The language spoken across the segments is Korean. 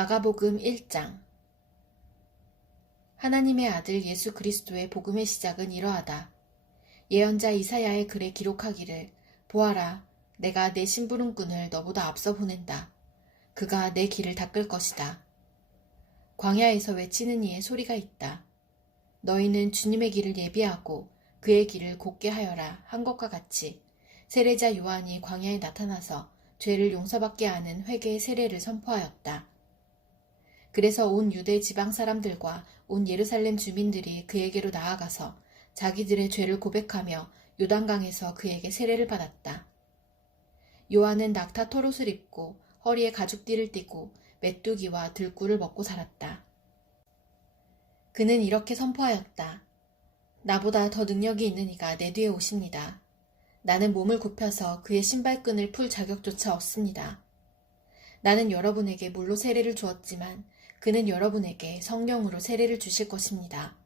마가복음 1장. 하나님의 아들 예수 그리스도의 복음의 시작은 이러하다. 예언자 이사야의 글에 기록하기를 보아라, 내가 내 심부름꾼을 너보다 앞서 보낸다. 그가 내 길을 닦을 것이다. 광야에서 외치는 이의 소리가 있다. 너희는 주님의 길을 예비하고 그의 길을 곧게 하여라 한 것과 같이 세례자 요한이 광야에 나타나서 죄를 용서받게 하는 회개의 세례를 선포하였다. 그래서 온 유대 지방 사람들과 온 예루살렘 주민들이 그에게로 나아가서 자기들의 죄를 고백하며 요단강에서 그에게 세례를 받았다. 요한은 낙타 털옷을 입고 허리에 가죽띠를 띠고 메뚜기와 들꿀을 먹고 살았다. 그는 이렇게 선포하였다. 나보다 더 능력이 있는 이가 내 뒤에 오십니다. 나는 몸을 굽혀서 그의 신발끈을 풀 자격조차 없습니다. 나는 여러분에게 물로 세례를 주었지만 그는 여러분에게 성령으로 세례를 주실 것입니다.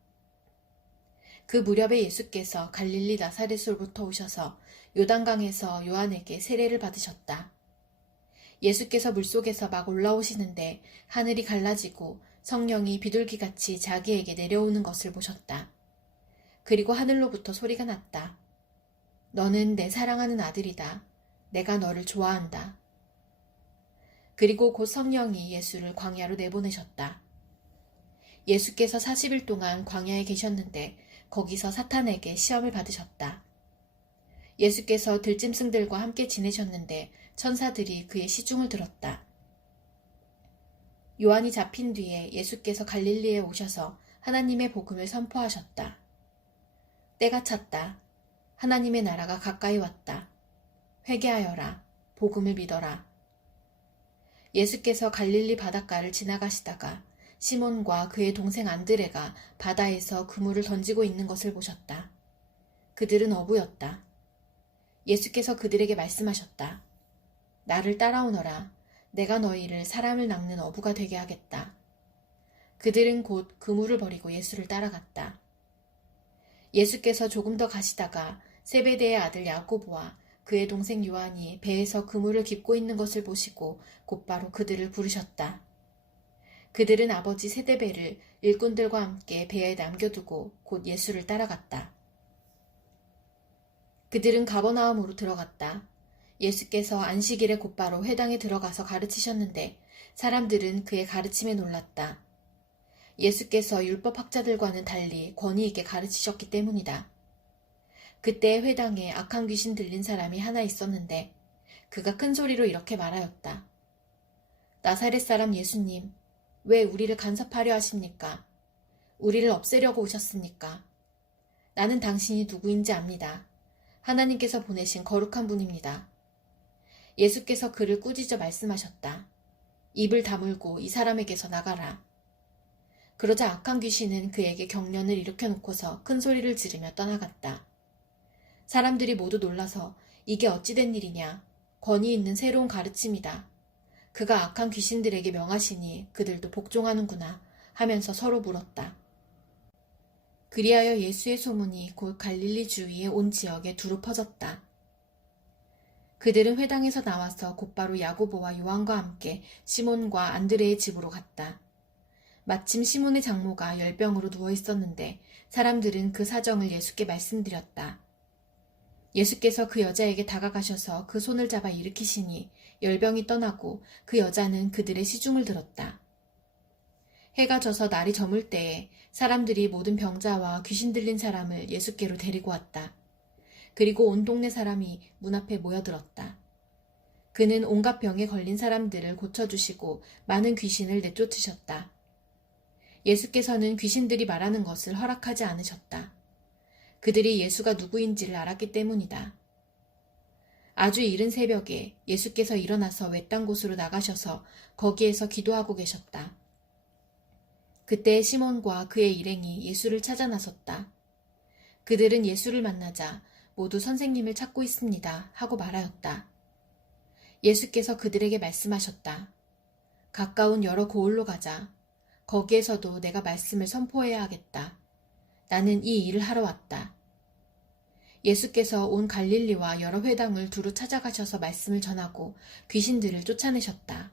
그 무렵에 예수께서 갈릴리 나사렛으로부터 오셔서 요단강에서 요한에게 세례를 받으셨다. 예수께서 물속에서 막 올라오시는데 하늘이 갈라지고 성령이 비둘기같이 자기에게 내려오는 것을 보셨다. 그리고 하늘로부터 소리가 났다. 너는 내 사랑하는 아들이다. 내가 너를 좋아한다. 그리고 곧 성령이 예수를 광야로 내보내셨다. 예수께서 40일 동안 광야에 계셨는데 거기서 사탄에게 시험을 받으셨다. 예수께서 들짐승들과 함께 지내셨는데 천사들이 그의 시중을 들었다. 요한이 잡힌 뒤에 예수께서 갈릴리에 오셔서 하나님의 복음을 선포하셨다. 때가 찼다. 하나님의 나라가 가까이 왔다. 회개하여라. 복음을 믿어라. 예수께서 갈릴리 바닷가를 지나가시다가 시몬과 그의 동생 안드레가 바다에서 그물을 던지고 있는 것을 보셨다. 그들은 어부였다. 예수께서 그들에게 말씀하셨다. 나를 따라오너라. 내가 너희를 사람을 낚는 어부가 되게 하겠다. 그들은 곧 그물을 버리고 예수를 따라갔다. 예수께서 조금 더 가시다가 세베대의 아들 야고보와 그의 동생 요한이 배에서 그물을 깁고 있는 것을 보시고 곧바로 그들을 부르셨다. 그들은 아버지 세데베를 일꾼들과 함께 배에 남겨두고 곧 예수를 따라갔다. 그들은 가버나움으로 들어갔다. 예수께서 안식일에 곧바로 회당에 들어가서 가르치셨는데 사람들은 그의 가르침에 놀랐다. 예수께서 율법학자들과는 달리 권위 있게 가르치셨기 때문이다. 그때 회당에 악한 귀신 들린 사람이 하나 있었는데 그가 큰 소리로 이렇게 말하였다. 나사렛 사람 예수님, 왜 우리를 간섭하려 하십니까? 우리를 없애려고 오셨습니까? 나는 당신이 누구인지 압니다. 하나님께서 보내신 거룩한 분입니다. 예수께서 그를 꾸짖어 말씀하셨다. 입을 다물고 이 사람에게서 나가라. 그러자 악한 귀신은 그에게 경련을 일으켜놓고서 큰 소리를 지르며 떠나갔다. 사람들이 모두 놀라서 이게 어찌된 일이냐, 권위 있는 새로운 가르침이다. 그가 악한 귀신들에게 명하시니 그들도 복종하는구나 하면서 서로 물었다. 그리하여 예수의 소문이 곧 갈릴리 주위의 온 지역에 두루 퍼졌다. 그들은 회당에서 나와서 곧바로 야고보와 요한과 함께 시몬과 안드레의 집으로 갔다. 마침 시몬의 장모가 열병으로 누워 있었는데 사람들은 그 사정을 예수께 말씀드렸다. 예수께서 그 여자에게 다가가셔서 그 손을 잡아 일으키시니 열병이 떠나고 그 여자는 그들의 시중을 들었다. 해가 져서 날이 저물 때에 사람들이 모든 병자와 귀신 들린 사람을 예수께로 데리고 왔다. 그리고 온 동네 사람이 문 앞에 모여들었다. 그는 온갖 병에 걸린 사람들을 고쳐주시고 많은 귀신을 내쫓으셨다. 예수께서는 귀신들이 말하는 것을 허락하지 않으셨다. 그들이 예수가 누구인지를 알았기 때문이다. 아주 이른 새벽에 예수께서 일어나서 외딴 곳으로 나가셔서 거기에서 기도하고 계셨다. 그때 시몬과 그의 일행이 예수를 찾아 나섰다. 그들은 예수를 만나자 모두 선생님을 찾고 있습니다 하고 말하였다. 예수께서 그들에게 말씀하셨다. 가까운 여러 고을로 가자. 거기에서도 내가 말씀을 선포해야 하겠다. 나는 이 일을 하러 왔다. 예수께서 온 갈릴리와 여러 회당을 두루 찾아가셔서 말씀을 전하고 귀신들을 쫓아내셨다.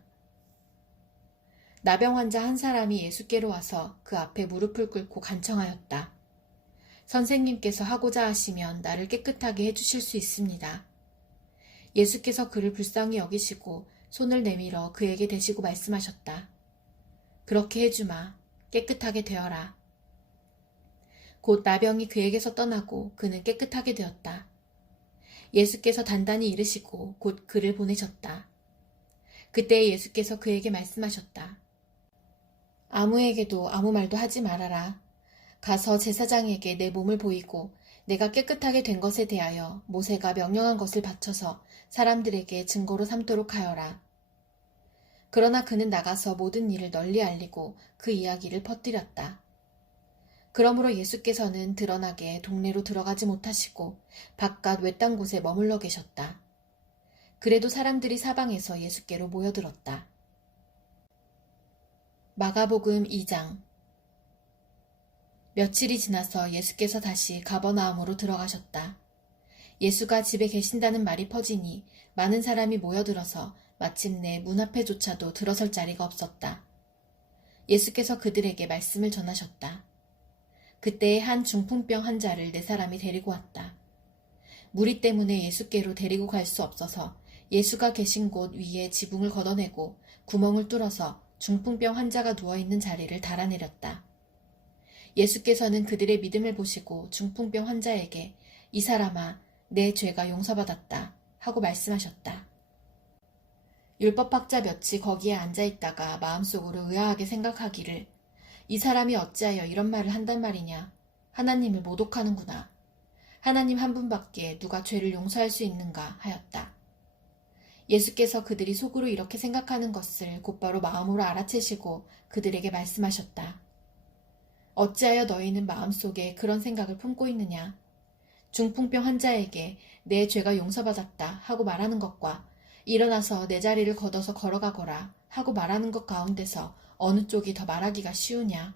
나병 환자 한 사람이 예수께로 와서 그 앞에 무릎을 꿇고 간청하였다. 선생님께서 하고자 하시면 나를 깨끗하게 해주실 수 있습니다. 예수께서 그를 불쌍히 여기시고 손을 내밀어 그에게 대시고 말씀하셨다. 그렇게 해주마. 깨끗하게 되어라. 곧 나병이 그에게서 떠나고 그는 깨끗하게 되었다. 예수께서 단단히 이르시고 곧 그를 보내셨다. 그때 예수께서 그에게 말씀하셨다. 아무에게도 아무 말도 하지 말아라. 가서 제사장에게 내 몸을 보이고 내가 깨끗하게 된 것에 대하여 모세가 명령한 것을 바쳐서 사람들에게 증거로 삼도록 하여라. 그러나 그는 나가서 모든 일을 널리 알리고 그 이야기를 퍼뜨렸다. 그러므로 예수께서는 드러나게 동네로 들어가지 못하시고 바깥 외딴 곳에 머물러 계셨다. 그래도 사람들이 사방에서 예수께로 모여들었다. 마가복음 2장. 며칠이 지나서 예수께서 다시 가버나움으로 들어가셨다. 예수가 집에 계신다는 말이 퍼지니 많은 사람이 모여들어서 마침내 문 앞에조차도 들어설 자리가 없었다. 예수께서 그들에게 말씀을 전하셨다. 그때 한 중풍병 환자를 4사람이 데리고 왔다. 무리 때문에 예수께로 데리고 갈 수 없어서 예수가 계신 곳 위에 지붕을 걷어내고 구멍을 뚫어서 중풍병 환자가 누워있는 자리를 달아내렸다. 예수께서는 그들의 믿음을 보시고 중풍병 환자에게 이 사람아, 내 죄가 용서받았다 하고 말씀하셨다. 율법학자 몇이 거기에 앉아있다가 마음속으로 의아하게 생각하기를 이 사람이 어찌하여 이런 말을 한단 말이냐. 하나님을 모독하는구나. 하나님 한 분밖에 누가 죄를 용서할 수 있는가 하였다. 예수께서 그들이 속으로 이렇게 생각하는 것을 곧바로 마음으로 알아채시고 그들에게 말씀하셨다. 어찌하여 너희는 마음속에 그런 생각을 품고 있느냐. 중풍병 환자에게 내 죄가 용서받았다 하고 말하는 것과 일어나서 내 자리를 걷어서 걸어가거라 하고 말하는 것 가운데서 어느 쪽이 더 말하기가 쉬우냐.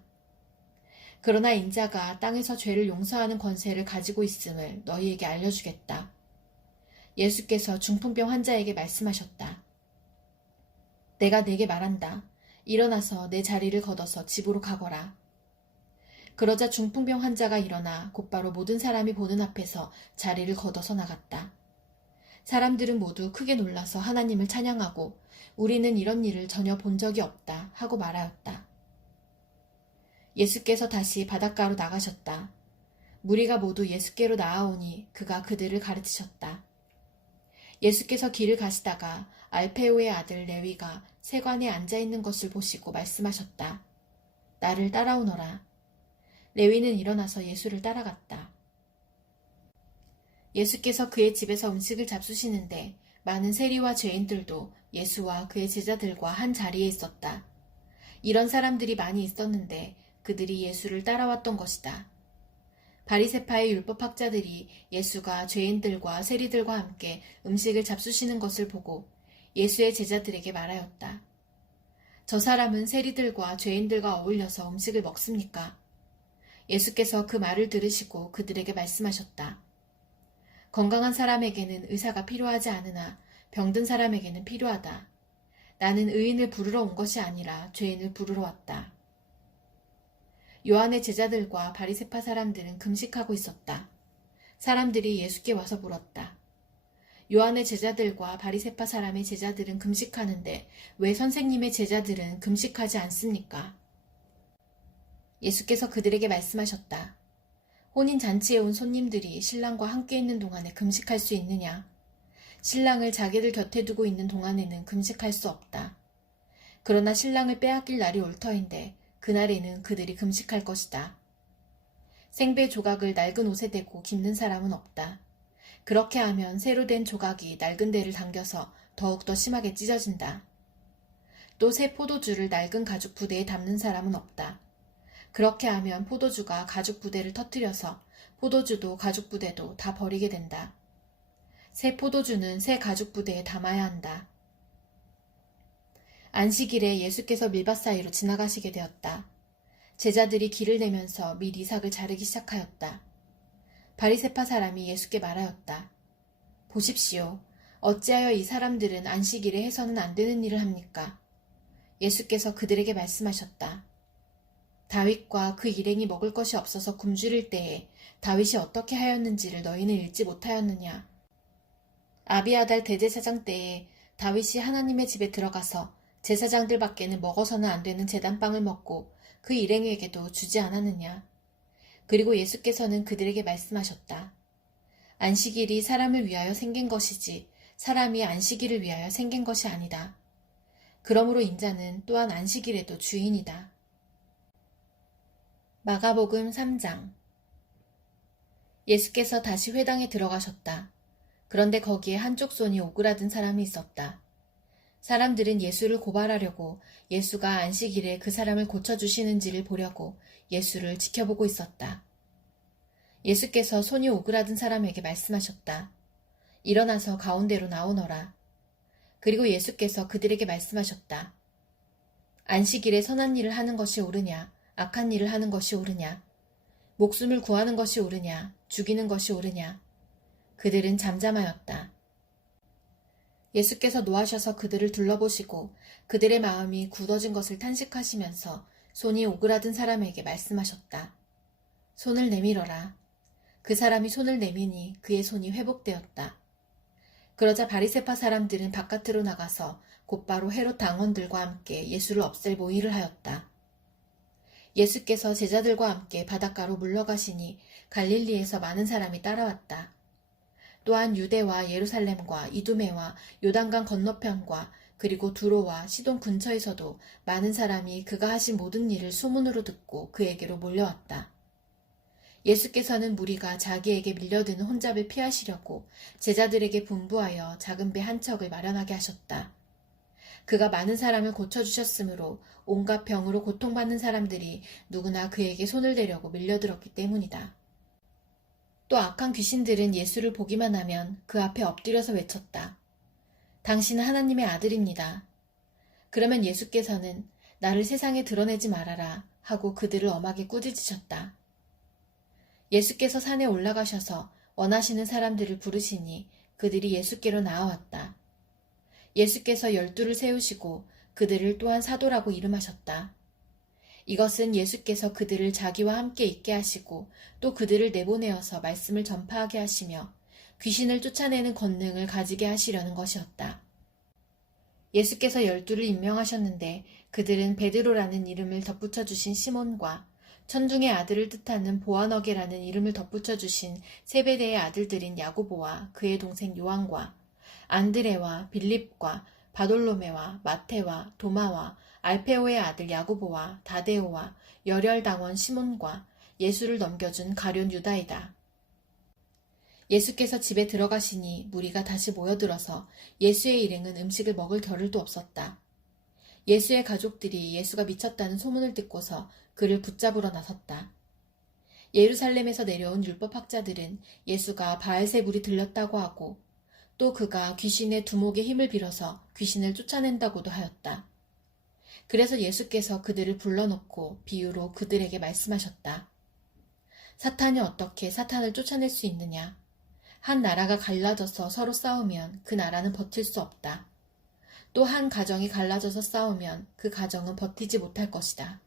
그러나 인자가 땅에서 죄를 용서하는 권세를 가지고 있음을 너희에게 알려주겠다. 예수께서 중풍병 환자에게 말씀하셨다. 내가 네게 말한다. 일어나서 내 자리를 걷어서 집으로 가거라. 그러자 중풍병 환자가 일어나 곧바로 모든 사람이 보는 앞에서 자리를 걷어서 나갔다. 사람들은 모두 크게 놀라서 하나님을 찬양하고 우리는 이런 일을 전혀 본 적이 없다 하고 말하였다. 예수께서 다시 바닷가로 나가셨다. 무리가 모두 예수께로 나아오니 그가 그들을 가르치셨다. 예수께서 길을 가시다가 알페오의 아들 레위가 세관에 앉아있는 것을 보시고 말씀하셨다. 나를 따라오너라. 레위는 일어나서 예수를 따라갔다. 예수께서 그의 집에서 음식을 잡수시는데 많은 세리와 죄인들도 예수와 그의 제자들과 한 자리에 있었다. 이런 사람들이 많이 있었는데 그들이 예수를 따라왔던 것이다. 바리새파의 율법학자들이 예수가 죄인들과 세리들과 함께 음식을 잡수시는 것을 보고 예수의 제자들에게 말하였다. 저 사람은 세리들과 죄인들과 어울려서 음식을 먹습니까? 예수께서 그 말을 들으시고 그들에게 말씀하셨다. 건강한 사람에게는 의사가 필요하지 않으나 병든 사람에게는 필요하다. 나는 의인을 부르러 온 것이 아니라 죄인을 부르러 왔다. 요한의 제자들과 바리새파 사람들은 금식하고 있었다. 사람들이 예수께 와서 물었다. 요한의 제자들과 바리새파 사람의 제자들은 금식하는데 왜 선생님의 제자들은 금식하지 않습니까? 예수께서 그들에게 말씀하셨다. 혼인잔치에 온 손님들이 신랑과 함께 있는 동안에 금식할 수 있느냐? 신랑을 자기들 곁에 두고 있는 동안에는 금식할 수 없다. 그러나 신랑을 빼앗길 날이 올 터인데 그날에는 그들이 금식할 것이다. 생배 조각을 낡은 옷에 대고 깁는 사람은 없다. 그렇게 하면 새로 된 조각이 낡은 데를 당겨서 더욱더 심하게 찢어진다. 또 새 포도주를 낡은 가죽 부대에 담는 사람은 없다. 그렇게 하면 포도주가 가죽 부대를 터뜨려서 포도주도 가죽 부대도 다 버리게 된다. 새 포도주는 새 가죽 부대에 담아야 한다. 안식일에 예수께서 밀밭 사이로 지나가시게 되었다. 제자들이 길을 내면서 밀 이삭을 자르기 시작하였다. 바리새파 사람이 예수께 말하였다. 보십시오. 어찌하여 이 사람들은 안식일에 해서는 안 되는 일을 합니까? 예수께서 그들에게 말씀하셨다. 다윗과 그 일행이 먹을 것이 없어서 굶주릴 때에 다윗이 어떻게 하였는지를 너희는 읽지 못하였느냐. 아비아달 대제사장 때에 다윗이 하나님의 집에 들어가서 제사장들밖에는 먹어서는 안 되는 제단빵을 먹고 그 일행에게도 주지 않았느냐. 그리고 예수께서는 그들에게 말씀하셨다. 안식일이 사람을 위하여 생긴 것이지 사람이 안식일을 위하여 생긴 것이 아니다. 그러므로 인자는 또한 안식일에도 주인이다. 마가복음 3장. 예수께서 다시 회당에 들어가셨다. 그런데 거기에 한쪽 손이 오그라든 사람이 있었다. 사람들은 예수를 고발하려고 예수가 안식일에 그 사람을 고쳐주시는지를 보려고 예수를 지켜보고 있었다. 예수께서 손이 오그라든 사람에게 말씀하셨다. 일어나서 가운데로 나오너라. 그리고 예수께서 그들에게 말씀하셨다. 안식일에 선한 일을 하는 것이 옳으냐, 악한 일을 하는 것이 옳으냐, 목숨을 구하는 것이 옳으냐, 죽이는 것이 옳으냐. 그들은 잠잠하였다. 예수께서 노하셔서 그들을 둘러보시고 그들의 마음이 굳어진 것을 탄식하시면서 손이 오그라든 사람에게 말씀하셨다. 손을 내밀어라. 그 사람이 손을 내미니 그의 손이 회복되었다. 그러자 바리새파 사람들은 바깥으로 나가서 곧바로 헤롯 당원들과 함께 예수를 없앨 모의를 하였다. 예수께서 제자들과 함께 바닷가로 물러가시니 갈릴리에서 많은 사람이 따라왔다. 또한 유대와 예루살렘과 이두메와 요단강 건너편과 그리고 두로와 시돈 근처에서도 많은 사람이 그가 하신 모든 일을 소문으로 듣고 그에게로 몰려왔다. 예수께서는 무리가 자기에게 밀려드는 혼잡을 피하시려고 제자들에게 분부하여 작은 배 한 척을 마련하게 하셨다. 그가 많은 사람을 고쳐주셨으므로 온갖 병으로 고통받는 사람들이 누구나 그에게 손을 대려고 밀려들었기 때문이다. 또 악한 귀신들은 예수를 보기만 하면 그 앞에 엎드려서 외쳤다. 당신은 하나님의 아들입니다. 그러면 예수께서는 나를 세상에 드러내지 말아라 하고 그들을 엄하게 꾸짖으셨다. 예수께서 산에 올라가셔서 원하시는 사람들을 부르시니 그들이 예수께로 나아왔다. 예수께서 12를 세우시고 그들을 또한 사도라고 이름하셨다. 이것은 예수께서 그들을 자기와 함께 있게 하시고 또 그들을 내보내어서 말씀을 전파하게 하시며 귀신을 쫓아내는 권능을 가지게 하시려는 것이었다. 예수께서 12를 임명하셨는데 그들은 베드로라는 이름을 덧붙여 주신 시몬과 천중의 아들을 뜻하는 보아너게라는 이름을 덧붙여 주신 세베대의 아들들인 야고보와 그의 동생 요한과 안드레와 빌립과 바돌로메와 마테와 도마와 알페오의 아들 야고보와 다데오와 열혈당원 시몬과 예수를 넘겨준 가룟 유다이다. 예수께서 집에 들어가시니 무리가 다시 모여들어서 예수의 일행은 음식을 먹을 겨를도 없었다. 예수의 가족들이 예수가 미쳤다는 소문을 듣고서 그를 붙잡으러 나섰다. 예루살렘에서 내려온 율법학자들은 예수가 바알세불이 들렸다고 하고 또 그가 귀신의 두목의 힘을 빌어서 귀신을 쫓아낸다고도 하였다. 그래서 예수께서 그들을 불러놓고 비유로 그들에게 말씀하셨다. 사탄이 어떻게 사탄을 쫓아낼 수 있느냐? 한 나라가 갈라져서 서로 싸우면 그 나라는 버틸 수 없다. 또 한 가정이 갈라져서 싸우면 그 가정은 버티지 못할 것이다.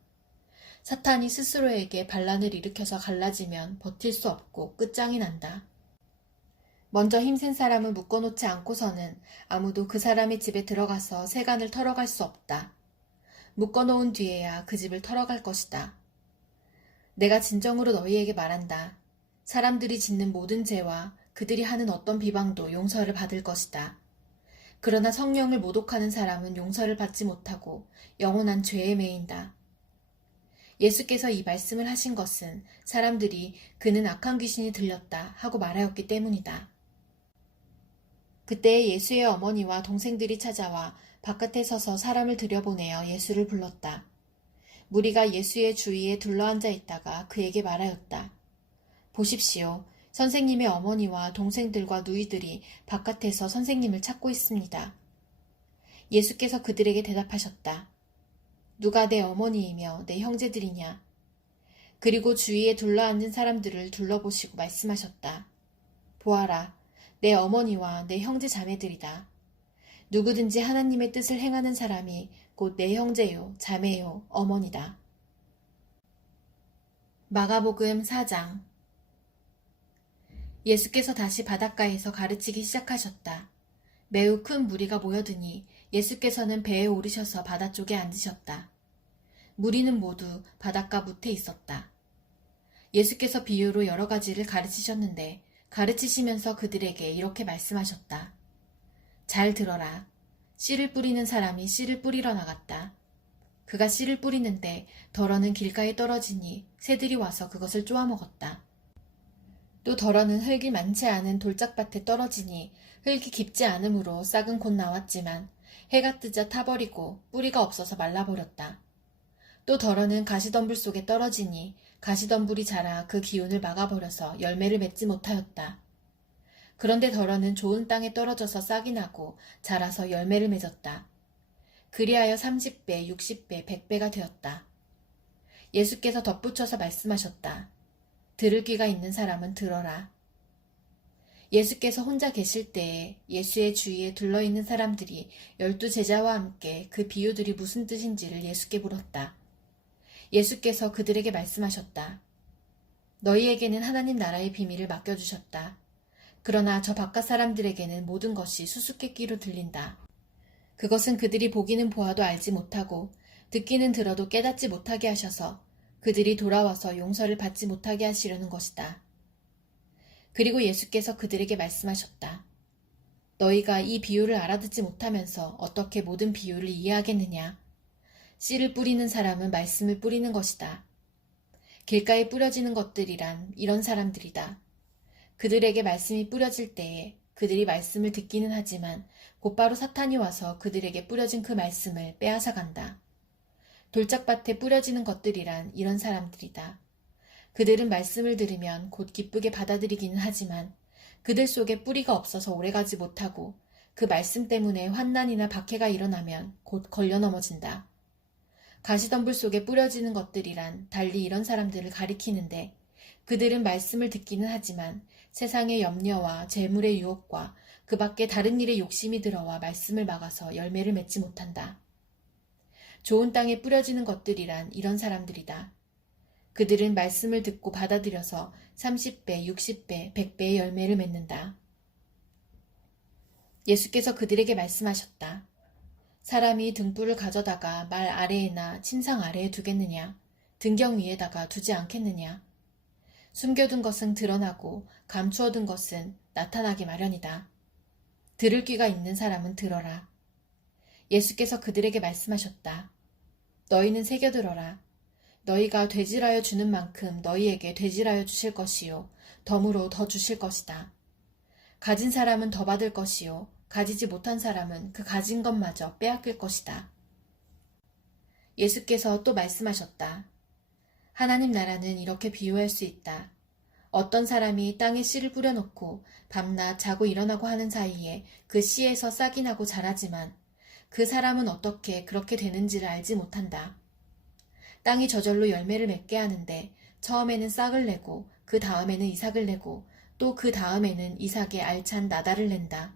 사탄이 스스로에게 반란을 일으켜서 갈라지면 버틸 수 없고 끝장이 난다. 먼저 힘센 사람을 묶어놓지 않고서는 아무도 그 사람의 집에 들어가서 세간을 털어갈 수 없다. 묶어놓은 뒤에야 그 집을 털어갈 것이다. 내가 진정으로 너희에게 말한다. 사람들이 짓는 모든 죄와 그들이 하는 어떤 비방도 용서를 받을 것이다. 그러나 성령을 모독하는 사람은 용서를 받지 못하고 영원한 죄에 매인다. 예수께서 이 말씀을 하신 것은 사람들이 그는 악한 귀신이 들렸다 하고 말하였기 때문이다. 그때 예수의 어머니와 동생들이 찾아와 바깥에 서서 사람을 들여보내어 예수를 불렀다. 무리가 예수의 주위에 둘러앉아 있다가 그에게 말하였다. 보십시오. 선생님의 어머니와 동생들과 누이들이 바깥에서 선생님을 찾고 있습니다. 예수께서 그들에게 대답하셨다. 누가 내 어머니이며 내 형제들이냐? 그리고 주위에 둘러앉은 사람들을 둘러보시고 말씀하셨다. 보아라, 내 어머니와 내 형제 자매들이다. 누구든지 하나님의 뜻을 행하는 사람이 곧 내 형제요, 자매요, 어머니다. 마가복음 4장. 예수께서 다시 바닷가에서 가르치기 시작하셨다. 매우 큰 무리가 모여드니 예수께서는 배에 오르셔서 바다 쪽에 앉으셨다. 무리는 모두 바닷가 무태에 있었다. 예수께서 비유로 여러 가지를 가르치셨는데 가르치시면서 그들에게 이렇게 말씀하셨다. 잘 들어라. 씨를 뿌리는 사람이 씨를 뿌리러 나갔다. 그가 씨를 뿌리는데 덜어는 길가에 떨어지니 새들이 와서 그것을 쪼아먹었다. 또 덜어는 흙이 많지 않은 돌짝밭에 떨어지니 흙이 깊지 않으므로 싹은 곧 나왔지만 해가 뜨자 타버리고 뿌리가 없어서 말라버렸다. 또 덜어는 가시덤불 속에 떨어지니 가시덤불이 자라 그 기운을 막아버려서 열매를 맺지 못하였다. 그런데 덜어는 좋은 땅에 떨어져서 싹이 나고 자라서 열매를 맺었다. 그리하여 30배, 60배, 100배가 되었다. 예수께서 덧붙여서 말씀하셨다. 들을 귀가 있는 사람은 들어라. 예수께서 혼자 계실 때에 예수의 주위에 둘러있는 사람들이 12 제자와 함께 그 비유들이 무슨 뜻인지를 예수께 물었다. 예수께서 그들에게 말씀하셨다. 너희에게는 하나님 나라의 비밀을 맡겨주셨다. 그러나 저 바깥 사람들에게는 모든 것이 수수께끼로 들린다. 그것은 그들이 보기는 보아도 알지 못하고 듣기는 들어도 깨닫지 못하게 하셔서 그들이 돌아와서 용서를 받지 못하게 하시려는 것이다. 그리고 예수께서 그들에게 말씀하셨다. 너희가 이 비유를 알아듣지 못하면서 어떻게 모든 비유를 이해하겠느냐. 씨를 뿌리는 사람은 말씀을 뿌리는 것이다. 길가에 뿌려지는 것들이란 이런 사람들이다. 그들에게 말씀이 뿌려질 때에 그들이 말씀을 듣기는 하지만 곧바로 사탄이 와서 그들에게 뿌려진 그 말씀을 빼앗아 간다. 돌짝밭에 뿌려지는 것들이란 이런 사람들이다. 그들은 말씀을 들으면 곧 기쁘게 받아들이기는 하지만 그들 속에 뿌리가 없어서 오래가지 못하고 그 말씀 때문에 환난이나 박해가 일어나면 곧 걸려 넘어진다. 가시덤불 속에 뿌려지는 것들이란 달리 이런 사람들을 가리키는데 그들은 말씀을 듣기는 하지만 세상의 염려와 재물의 유혹과 그 밖에 다른 일에 욕심이 들어와 말씀을 막아서 열매를 맺지 못한다. 좋은 땅에 뿌려지는 것들이란 이런 사람들이다. 그들은 말씀을 듣고 받아들여서 30배, 60배, 100배의 열매를 맺는다. 예수께서 그들에게 말씀하셨다. 사람이 등불을 가져다가 말 아래에나 침상 아래에 두겠느냐? 등경 위에다가 두지 않겠느냐? 숨겨둔 것은 드러나고 감추어둔 것은 나타나기 마련이다. 들을 귀가 있는 사람은 들어라. 예수께서 그들에게 말씀하셨다. 너희는 새겨들어라. 너희가 되질하여 주는 만큼 너희에게 되질하여 주실 것이요 덤으로 더 주실 것이다. 가진 사람은 더 받을 것이요 가지지 못한 사람은 그 가진 것마저 빼앗길 것이다. 예수께서 또 말씀하셨다. 하나님 나라는 이렇게 비유할 수 있다. 어떤 사람이 땅에 씨를 뿌려놓고 밤낮 자고 일어나고 하는 사이에 그 씨에서 싹이 나고 자라지만 그 사람은 어떻게 그렇게 되는지를 알지 못한다. 땅이 저절로 열매를 맺게 하는데 처음에는 싹을 내고 그 다음에는 이삭을 내고 또 그 다음에는 이삭에 알찬 나달을 낸다.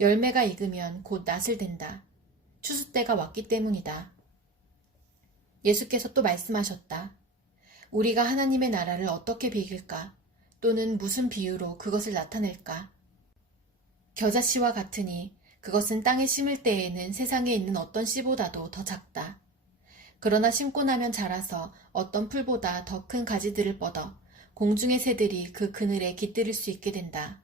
열매가 익으면 곧 낫을 댄다. 추수 때가 왔기 때문이다. 예수께서 또 말씀하셨다. 우리가 하나님의 나라를 어떻게 비길까? 또는 무슨 비유로 그것을 나타낼까? 겨자씨와 같으니 그것은 땅에 심을 때에는 세상에 있는 어떤 씨보다도 더 작다. 그러나 심고 나면 자라서 어떤 풀보다 더 큰 가지들을 뻗어 공중의 새들이 그 그늘에 깃들일 수 있게 된다.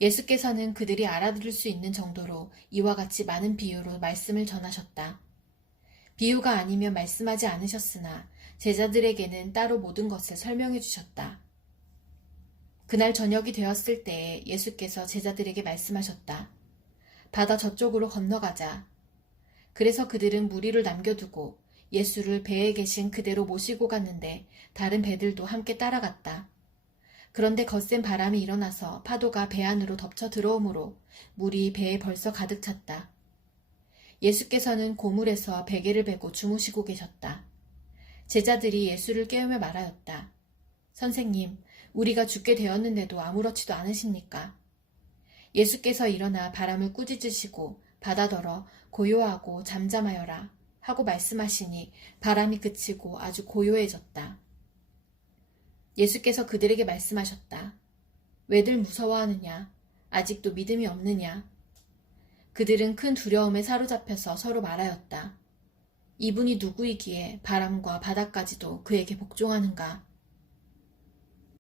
예수께서는 그들이 알아들을 수 있는 정도로 이와 같이 많은 비유로 말씀을 전하셨다. 비유가 아니면 말씀하지 않으셨으나 제자들에게는 따로 모든 것을 설명해 주셨다. 그날 저녁이 되었을 때에 예수께서 제자들에게 말씀하셨다. 바다 저쪽으로 건너가자. 그래서 그들은 무리를 남겨두고 예수를 배에 계신 그대로 모시고 갔는데 다른 배들도 함께 따라갔다. 그런데 거센 바람이 일어나서 파도가 배 안으로 덮쳐 들어오므로 물이 배에 벌써 가득 찼다. 예수께서는 고물에서 베개를 베고 주무시고 계셨다. 제자들이 예수를 깨우며 말하였다. 선생님, 우리가 죽게 되었는데도 아무렇지도 않으십니까? 예수께서 일어나 바람을 꾸짖으시고 바다더러 고요하고 잠잠하여라 하고 말씀하시니 바람이 그치고 아주 고요해졌다. 예수께서 그들에게 말씀하셨다. 왜들 무서워하느냐? 아직도 믿음이 없느냐? 그들은 큰 두려움에 사로잡혀서 서로 말하였다. 이분이 누구이기에 바람과 바다까지도 그에게 복종하는가?